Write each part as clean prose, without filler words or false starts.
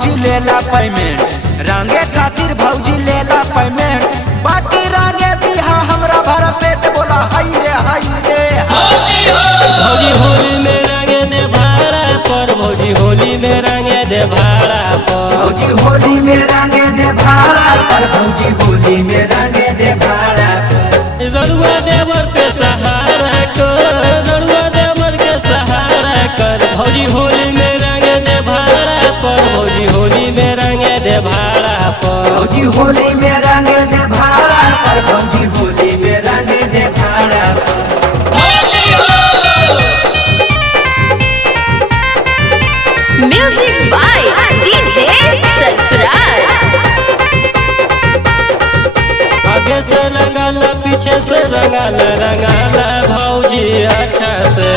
भौजी लेला पेमेंट, रंगे खातिर भौजी लेला पेमेंट, बाकी रंगे दिहा हमरा भर पेट। बोला हाय रे हाय रे। भौजी होली में रंगे दे भाड़ा पर, भौजी होली में रंगे दे भाड़ा पर, भौजी होली में रंगे दे भाड़ा पर, भौजी होली में रंगे दे भाड़ा पर। रड़ुआ देवर के सहारा कर, रड़ुआ देवर के सहारा कर, भौजी होली में रंगे दे भाड़ा पर, भौजी होली में रंगे दे भाड़ा पर, भौजी होली में रंगे दे भाड़ा पर, भौजी होली में रंगे दे भाड़ा पर। Music by DJ Sarfraz। आगे से रंगाला पीछे से रंगाला, रंगाला भौजी अच्छा से।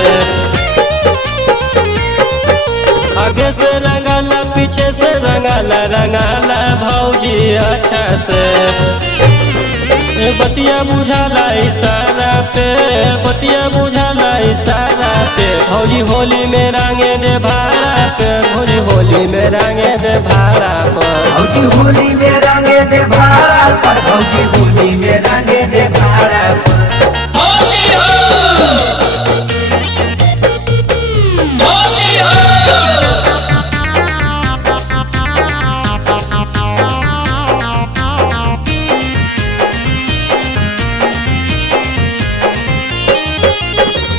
आगे से रंगाला पीछे से रंगाला, रंगाला भौजी अच्छा से। बतिया बुझाला इशारा पे, बतिया बुझाला इशारा पे, भौजी होली में रंगे दे भाड़ा पे, भौजी होली में रंगे दे भाड़ा पर, भौजी होली में रंगे दे भाड़ा पर, भौजी होली में रंगे दे भाड़ा पर।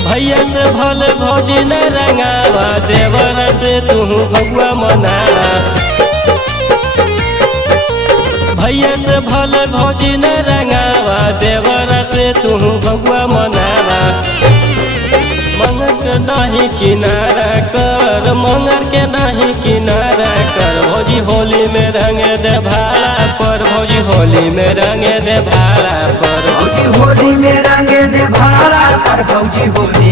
भैया से भले भौजी न रंगावा, देवर से तू भगुआ मनावा। भैया से भले भौजी न रंगावा, देवर से तू भगुआ मनावा। मंगर के नहीं किनारा कर, मंगर के नहीं किनारा कर, भौजी होली में रंगे दे भाड़ा पर, भौजी होली में रंगे दे भाड़ा पर, भौजी होली में रंगे दे भाड़ा पर, भौजी होली